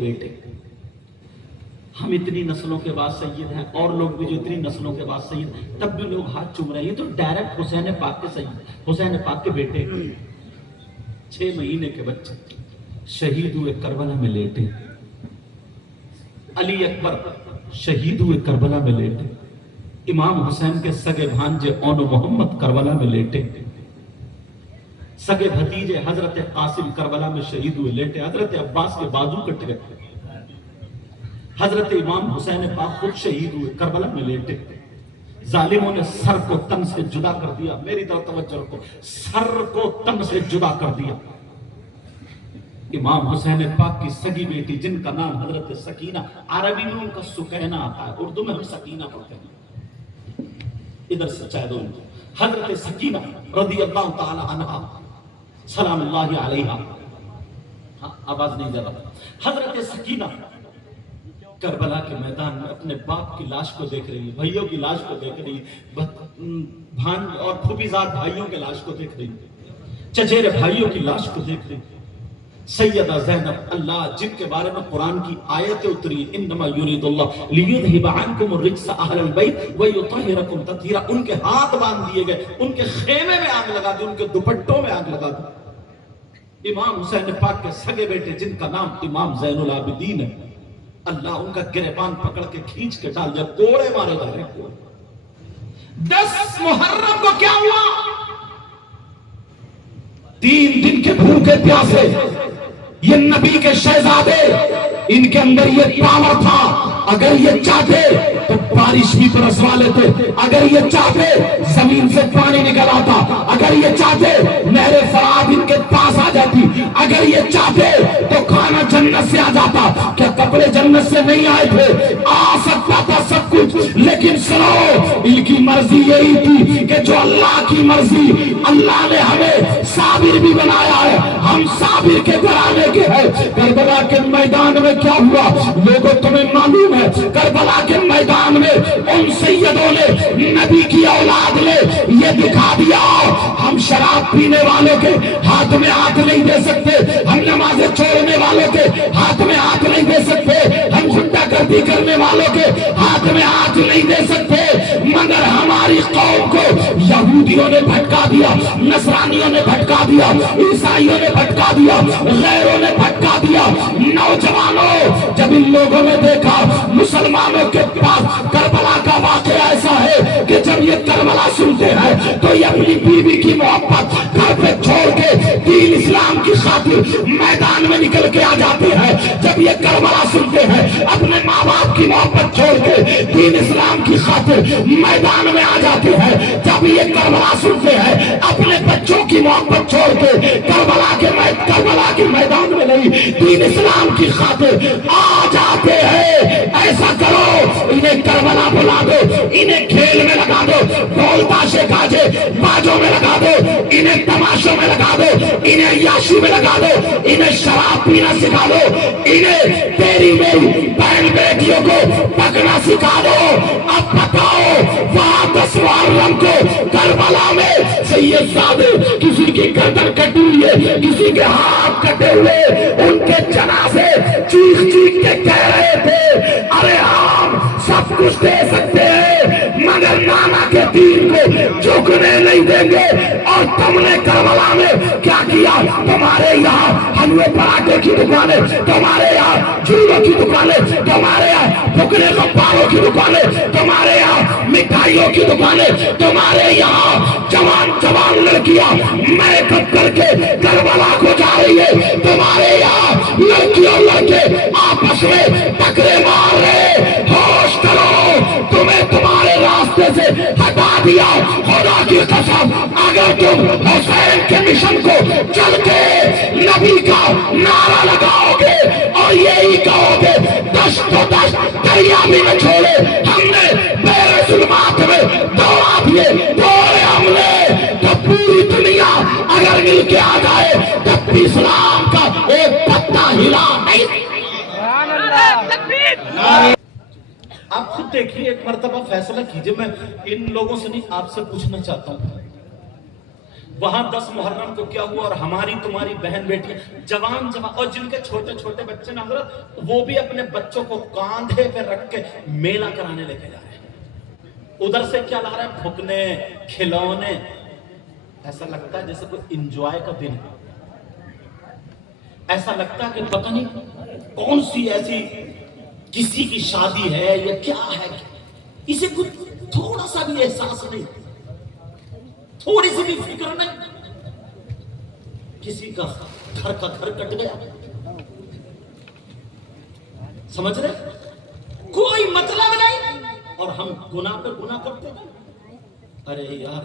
بیٹے ہم اتنی نسلوں کے بعد سید ہیں، اور لوگ بھی جو اتنی نسلوں کے بعد سید ہیں، تب بھی لوگ ہاتھ چوم رہے ہیں۔ یہ تو ڈائریکٹ حسین پاک کے سید، حسین پاک کے بیٹے 6 مہینے کے بچے شہید ہوئے کربلا میں لیٹے، علی اکبر شہید ہوئے کربلا میں لیٹے، امام حسین کے سگے بھانجے اون محمد کربلا میں لیٹے، سگے بھتیجے حضرت قاسم کربلا میں شہید ہوئے لیٹے، حضرت عباس کے بازو کٹ گئے، حضرت امام حسین پاک خود شہید ہوئے کربلا میں لیٹے۔ ظالموں نے سر کو تن سے جدا کر دیا، میری طرف توجہ رکھو، سر کو تن سے جدا کر دیا۔ امام حسین پاک کی سگی بیٹی جن کا نام حضرت سکینہ، عربی میں ان کا سکینہ آتا ہے، اردو میں ہم سکینہ پڑھتے ہیں، ادھر سے چاہے دو، حضرت سکینہ رضی اللہ تعالی عنہا سلام اللہ علیہا، آواز نہیں جا رہا، حضرت سکینہ کربلا کے میدان میں اپنے باپ کی لاش کو دیکھ رہی ہے، بھائیوں کی لاش کو دیکھ رہی ہے، بھانج اور پھوپھیزاد بھائیوں کے لاش کو دیکھ رہی ہے، چچیرے بھائیوں کی لاش کو دیکھ رہی ہے۔ سیدہ زینب اللہ جن کے بارے میں قرآن کی آیتیں اتری، انما یرید اللہ لیذھب عنکم الرجس اہل البیت ویطہرکم تطہیرا، ان کے ہاتھ باندھ دیے گئے، ان کے خیمے میں آگ لگا دی، ان کے دوپٹوں میں آگ لگا دی۔ امام حسین پاک کے سگے بیٹے جن کا نام امام زین العابدین ہے، اللہ ان کا گریبان پکڑ کے کھینچ کے ڈال دیا، کوڑے مارے جا رہے ہیں۔ 10 محرم کو کیا ہوا؟ 3 دن کے بھوکے پیاسے، یہ نبی کے شہزادے، ان کے اندر یہ پاور تھا، اگر یہ چاہتے تو بارش بھی برسوا لیتے، اگر یہ چاہتے زمین سے پانی نکل آتا، اگر یہ چاہتے نہر فرات ان کے پاس آ جاتی، اگر یہ چاہتے تو کھانا جنت سے آ جاتا۔ کیا کپڑے جنت سے نہیں آئے تھے؟ آ سکتا تھا سب کچھ، لیکن سنو ان کی مرضی یہی تھی کہ جو اللہ کی مرضی، اللہ نے ہمیں صابر بھی بنایا ہے، ہم صابر کے گھرانے کے ہیں۔ کربلا کے میدان میں کیا ہوا لوگوں تمہیں معلوم ہے؟ کربلا کے میدان میں ان سیدوں نے نبی کی اولاد نے یہ دکھا دیا، ہم شراب پینے والوں کے ہاتھ میں ہاتھ نہیں دے سکتے، ہم نمازیں چھوڑنے والوں کے ہاتھ میں ہاتھ نہیں دے سکتے، ہم غنڈہ گردی کرنے والوں کے ہاتھ میں ہاتھ نہیں دے سکتے، مگر ہماری قوم کو یہودیوں نے بھٹکا دیا، نصرانیوں نے بھٹکا دیا، عیسائیوں نے بھٹکا دیا، غیروں نے بھٹکا دیا۔ نوجوانوں جب ان لوگوں نے دیکھا مسلمانوں کے پاس کربلا کا واقعہ ایسا ہے کہ جب یہ کربلا سنتے ہیں تو یہ اپنی بیوی کی محبت گھر پہ چھوڑ کے دین اسلام کی خاطر میدان میں نکل کے آ جاتے ہیں، جب یہ کربلا سنتے ہیں اپنے ماں باپ کی محبت چھوڑ کے دین اسلام کی خاطر میدان میں آ جاتے ہیں، جب یہ کربلا سنتے ہیں اپنے بچوں کی محبت چھوڑ کے کربلا کے میدان میں نہیں دین اسلام کی خاطر آ جاتے ہیں۔ ایسا کرو انہیں کربلا بلا دو، انہیں کھیل میں لگا دو، ڈھول تاشے گاجے باجوں میں لگا دو، انہیں تماشوں میں لگا دو، انہیں عیاشی میں لگا دو، انہیں شراب پینا سکھا دو، انہیں تیری میری بہن بیٹیوں کو پکڑنا سکھا دو۔ اب بتاؤ وہاں 10 محرم کو کربلا میں سید زادے کسی کی گردن کٹی ہوئی ہے، کسی کے ہاتھ کٹے ہوئے، ان کے جنازے چیخ چیخ کے کہہ رہے تھے ارے ہم سب کچھ دے سکتے ہیں مگر نانا کے دین کو جھکنے نہیں دیں گے۔ اور تم نے کربلا میں کیا کیا؟ تمہارے یہاں حلوے پراٹھے کی دکانیں، تمہارے یہاں جھولوں کی دکانیں، تمہارے یہاں بھکنے غفاروں کی دکانیں، تمہارے یہاں مٹھائیوں کی دکانیں، تمہارے یہاں جوان جوان لڑکیاں میک اپ کر کے کربلا کو جا رہی ہے، تمہارے یہاں لڑکی اور لڑکے آپس میں ٹکرے مار رہے۔ ہوش کرو، تمہیں تمہارے راستے سے ہٹا دیا۔ خدا کی قسم اگر تم حسین کے مشن کو چل کے نبی کا نعرہ لگاؤ گے اور یہی کہو گے دشت و دشت دریا بھی نہ چھوڑے، ہم نے بیر ظلمات میں دوڑا دیے تھوڑے حملے، تو پوری دنیا اگر مل کے آ جائے تب بھی اسلام کا ایک پتا ہلا نہیں۔ آپ خود دیکھیے، ایک مرتبہ فیصلہ کیجئے، میں ان لوگوں سے نہیں آپ سے پوچھنا چاہتا ہوں، وہاں 10 محرم کو کیا ہوا، اور ہماری تمہاری بہن بیٹی جوان اور جن کے چھوٹے چھوٹے بچے نا حضرت، وہ بھی اپنے بچوں کو کاندھے پہ رکھ کے میلہ کرانے لے کے جا رہے ہیں. ادھر سے کیا لا رہے ہیں؟ بھکنے، کھلونے. ایسا لگتا ہے جیسے کوئی انجوائے کا دن ہے. ایسا لگتا ہے کہ پتہ نہیں کون سی ایسی کسی کی شادی ہے یا کیا ہے، اسے کچھ تھوڑا سا بھی احساس نہیں، تھوڑی سی بھی فکر نہیں. کسی کا گھر کٹ گیا، سمجھ رہے؟ کوئی مطلب نہیں، اور ہم گناہ پہ گناہ کرتے ہیں. ارے یار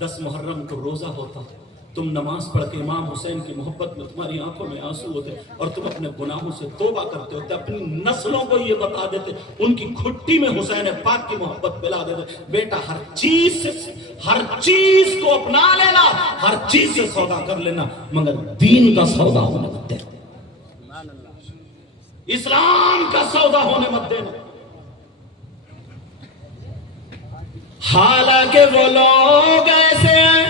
10 محرم کو روزہ ہوتا، تم نماز پڑھ کے امام حسین کی محبت میں تمہاری آنکھوں میں آنسو ہوتے، اور تم اپنے گناہوں سے توبہ کرتے ہوتے، اپنی نسلوں کو یہ بتا دیتے، ان کی کھٹی میں حسین پاک کی محبت پلا دیتے. بیٹا ہر چیز کو اپنا لینا، ہر چیز سے سودا کر لینا، مگر دین کا سودا ہونے مت دینا، اسلام کا سودا ہونے مت دینا. حالانکہ وہ لوگ ایسے ہیں،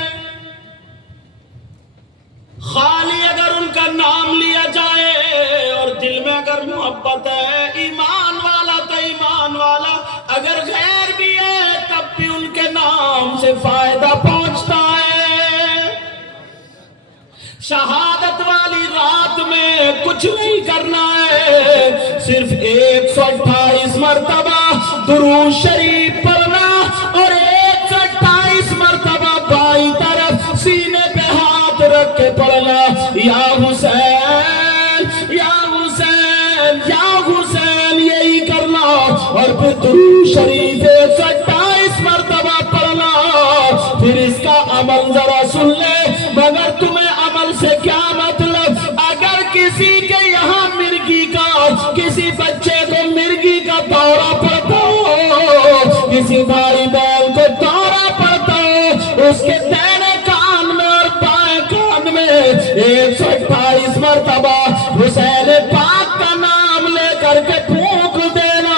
خالی اگر ان کا نام لیا جائے اور دل میں اگر محبت ہے، ایمان والا تو ایمان والا، اگر غیر بھی ہے تب بھی ان کے نام سے فائدہ پہنچتا ہے. شہادت والی رات میں کچھ نہیں کرنا ہے، صرف 128 مرتبہ درود شریف پڑھنا، اور 128 مرتبہ بائیں طرف سینے پہ ہاتھ رکھ کے پڑھنا، یا حسین یا حسین یا حسین، یہی کرنا. اور پھر درود شریف 128 مرتبہ پڑھنا. پھر اس کا عمل ذرا سن لے، مگر تمہیں عمل سے کیا مطلب؟ اگر کسی کے یہاں مرگی کا، کسی بچے کو مرگی کا دورہ پڑتا ہو، کسی بھائی بہن کو دورہ پڑتا ہو، اس کے دائیں کان میں اور بائیں کان میں 128 مرتبہ حسین پاک کا نام لے کر کے پھونک دینا،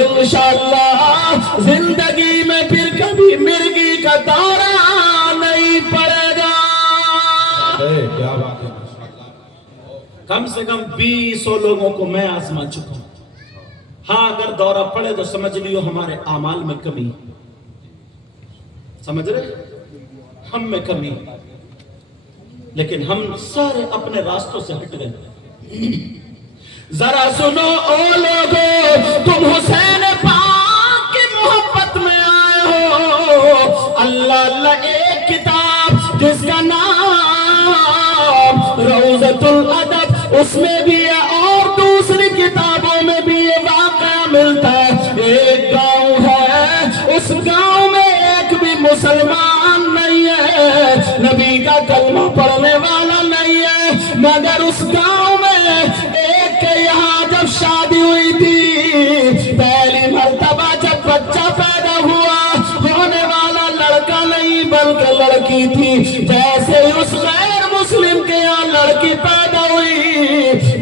انشاءاللہ زندگی میں پھر کبھی مرگی کا دورہ نہیں پڑے گا. کیا بات ہے. کم سے کم 20 لوگوں کو میں آزما چکا ہوں. ہاں اگر دورہ پڑے تو سمجھ لیو ہمارے اعمال میں کمی، سمجھ رہے؟ ہم میں کمی، لیکن ہم سارے اپنے راستوں سے ہٹ گئے. ذرا سنو او لوگو، تم حسین پاک کی محبت میں آئے ہو. اللہ اللہ ایک کتاب جس کا نام روضۃ الادب، اس میں بھی ہے اور دوسری کتابوں میں بھی یہ واقعہ ملتا ہے. ایک گاؤں ہے، اس گاؤں میں ایک بھی مسلمان نہیں ہے، نبی کا کلمہ پڑھنے والا نہیں ہے، مگر اس گاؤں میں ایک کے یہاں جب شادی ہوئی تھی، پہلی مرتبہ جب بچہ پیدا ہوا، ہونے والا لڑکا نہیں بلکہ لڑکی تھی. جیسے اس غیر مسلم کے یہاں لڑکی پیدا ہوئی،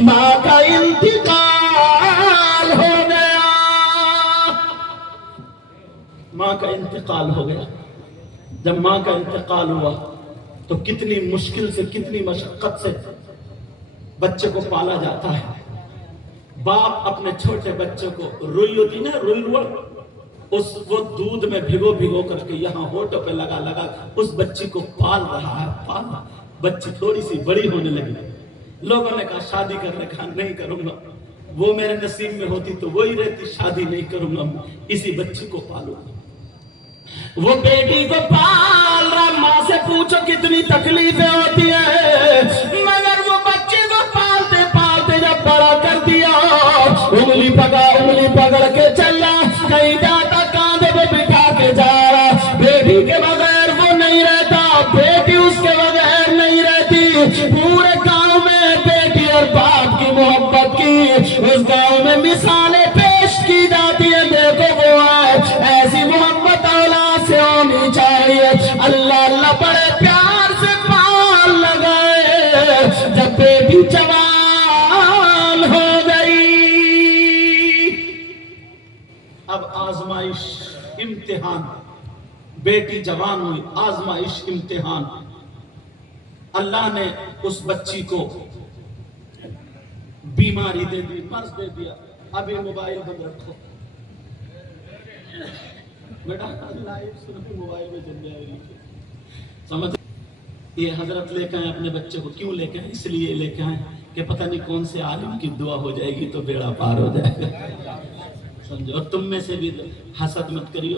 ماں کا انتقال ہو گیا، ماں کا انتقال ہو گیا. جب ماں کا انتقال ہوا تو کتنی مشکل سے، کتنی مشقت سے بچے کو پالا جاتا ہے. باپ اپنے چھوٹے بچے کو، روئی ہوتی نا، روئی وہ دودھ میں بھگو کر کے یہاں ہونٹوں پہ لگا اس بچی کو پال رہا ہے. بچی تھوڑی سی بڑی ہونے لگی، لوگوں نے کہا شادی کرنے کا نہیں کروں گا، وہ میرے نصیب میں ہوتی تو وہی رہتی، شادی نہیں کروں گا، اسی بچی کو پالوں گا. وہ بیٹی کو پال رہا، ماں سے پوچھو کتنی تکلیفیں ہوتی ہیں، مگر وہ بچے کو پالتے پالتے جب بڑا کر دیا، انگلی پکڑ کے چل رہا، کہیں جاتا کاندھے پہ بٹھا کے جا رہا. بیٹی کے بغیر وہ نہیں رہتا، بیٹی اس کے بغیر نہیں رہتی. پورے گاؤں میں بیٹی اور باپ کی محبت کی اس گاؤں میں مثالیں پیش کی جاتی ہیں. دیکھو وہ ہے، ایسی محبت اولاد سے ہونی چاہیے. اللہ اللہ بڑے پیار سے پال لگائے. جب بیٹی جوان ہو گئی، اب آزمائش امتحان، بیٹی جوان ہوئی، آزمائش امتحان. اللہ نے اس بچی کو بیماری دے دی، مرض دے دیا، اب یہ موبائل بند رکھو بیٹا، لائیو سنو، موبائل میں چل جائے گی. سمجھ؟ یہ حضرت لے کے آئے اپنے بچے کو. کیوں لے کے آئے؟ اس لیے لے کے آئے کہ پتہ نہیں کون سے عالم کی دعا ہو جائے گی تو بیڑا پار ہو جائے گا. سمجھو؟ اور تم میں سے بھی حسد مت کریو.